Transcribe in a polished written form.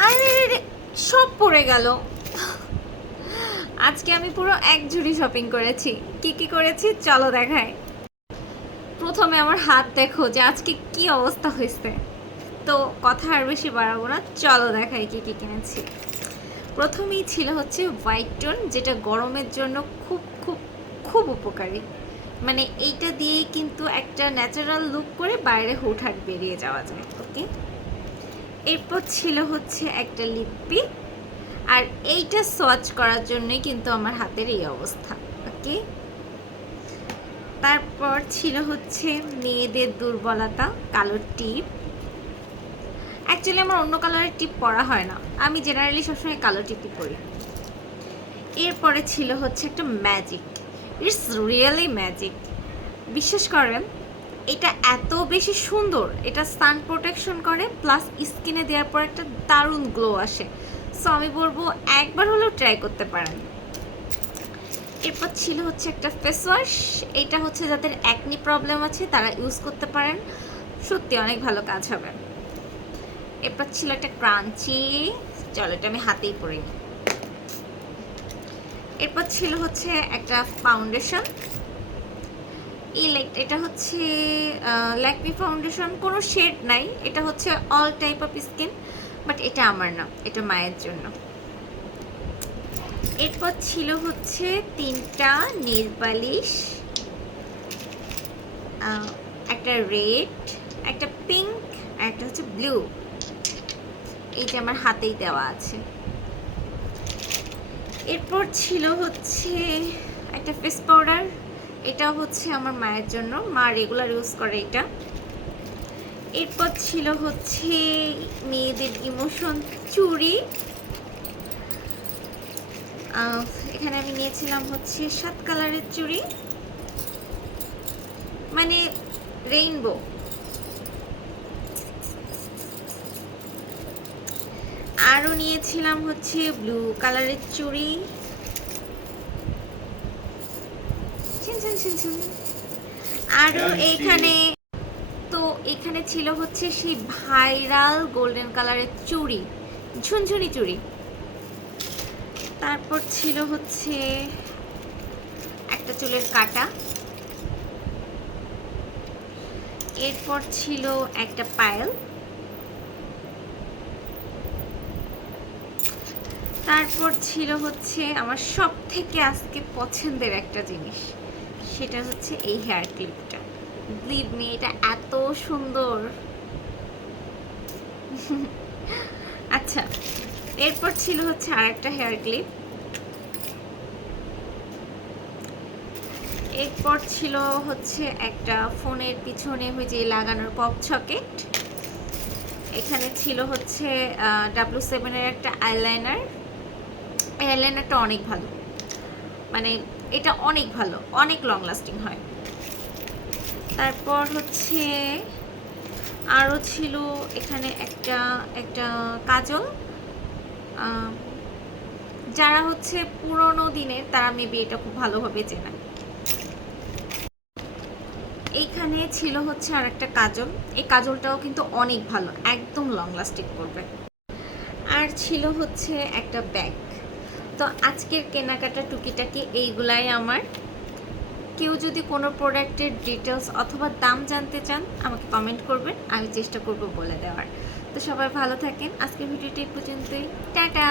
আরে সব পড়ে গেল। আজকে আমি পুরো এক ঝুড়ি শপিং করেছি। কি কি করেছি চলো দেখাই। প্রথমে আমার হাত দেখো যে আজকে কি অবস্থা হয়েছে। তো কথা আর বেশি বাড়াবো না, চলো দেখাই কি কি কিনেছি। প্রথমেই ছিল হচ্ছে হোয়াইট টোন, যেটা গরমের জন্য খুব খুব খুব উপকারী। মানে এইটা দিয়েই কিন্তু একটা ন্যাচারাল লুক করে বাইরে হুটহাট বেরিয়ে যাওয়া যায়। ওকে, এরপর ছিল হচ্ছে একটা লিপি। আর এইটা সোয়াচ করার জন্যই কিন্তু আমার হাতের এই অবস্থা। ওকে, তারপর ছিল হচ্ছে মেয়েদের দুর্বলতা, কালো টিপ। অ্যাকচুয়ালি আমার অন্য কালারের টিপ পরা হয় না, আমি জেনারেলি সবসময় কালো টিপই পরি। এরপরে ছিল হচ্ছে একটা ম্যাজিক, ইটস রিয়েলি ম্যাজিক। বিশ্বাস করেন এটা এত বেশি সুন্দর, এটা সান প্রোটেকশন করে প্লাস স্কিনে দেওয়ার পর একটা দারুণ গ্লো আসে। সো আমি বলবো একবার হলেও ট্রাই করতে পারেন। এরপর ছিল হচ্ছে একটা ফেস ওয়াশ, এটা হচ্ছে যাদের অ্যাকনি প্রবলেম আছে তারা ইউজ করতে পারেন, সত্যি অনেক ভালো কাজ হবে। এরপর ছিল একটা ক্রাঞ্চি, চলো এটা আমি হাতেই পরে নিই। এরপর ছিল হচ্ছে একটা ফাউন্ডেশন, এটা হচ্ছে ল্যাকমি ফাউন্ডেশন, কোনো শেড নাই, এটা হচ্ছে all type of skin, but এটা আমার না, এটা মায়ের জন্য। এরপর ছিল হচ্ছে 3টা নেল পালিশ, একটা রেড, একটা পিঙ্ক আর একটা হচ্ছে ব্লু। এই যে আমার হাতেই দেওয়া আছে। এরপর ছিল হচ্ছে একটা ফেস পাউডার, এটা হচ্ছে আমার মায়ের জন্য, মা রেগুলার ইউজ করে এটা। এরপর ছিল হচ্ছে মেয়েদের ইমোশন চুড়ি, এখানে আমি নিয়েছিলাম হচ্ছে 7 কালারের চুড়ি, মানে রেইনবো। আরও নিয়েছিলাম হচ্ছে ব্লু কালারের চুড়ি, আরও এইখানে তো এখানে ছিল হচ্ছে সেই ভাইরাল গোল্ডেন কালারের চুড়ি, ঝুনঝুনি চুড়ি। তারপর ছিল হচ্ছে একটা চুলের কাটা, এরপর ছিল একটা পায়েল, তারপর ছিল হচ্ছে আমার সব থেকে আজকে পছন্দের একটা জিনিস, সেটা হচ্ছে এই হেয়ার ক্লিপটা। বিলিভ মি, এটা এত সুন্দর। আচ্ছা, এরপর ছিল হচ্ছে আর একটা হেয়ার ক্লিপ, এরপর ছিল হচ্ছে একটা ফোনের পিছনে ওই যে লাগানোর পপ সকেট, এখানে ছিল হচ্ছে W7-এর একটা আইলাইনার। আইলাইনারটা অনেক ভালো, মানে এটা অনেক ভালো, অনেক লং লাস্টিং হয়। তারপর হচ্ছে আরও ছিল এখানে একটা একটা কাজল, যারা হচ্ছে পুরনো দিনের তারা মেবি এটা খুব ভালোভাবে চেনে। এইখানে ছিল হচ্ছে আর একটা কাজল, এই কাজলটাও কিন্তু অনেক ভালো, একদম লং লাস্টিং করবে। আর ছিল হচ্ছে একটা ব্যাগ। তো আজকের কেনাকাটা টুকিটাকি এইগুলাই আমার। কেউ যদি কোনো প্রোডাক্টের ডিটেলস অথবা দাম জানতে চান আমাকে কমেন্ট করবেন, আমি চেষ্টা করব বলে দেওয়ার। তো সবাই ভালো থাকেন, আজকের ভিডিওটা এই পর্যন্তই, টাটা।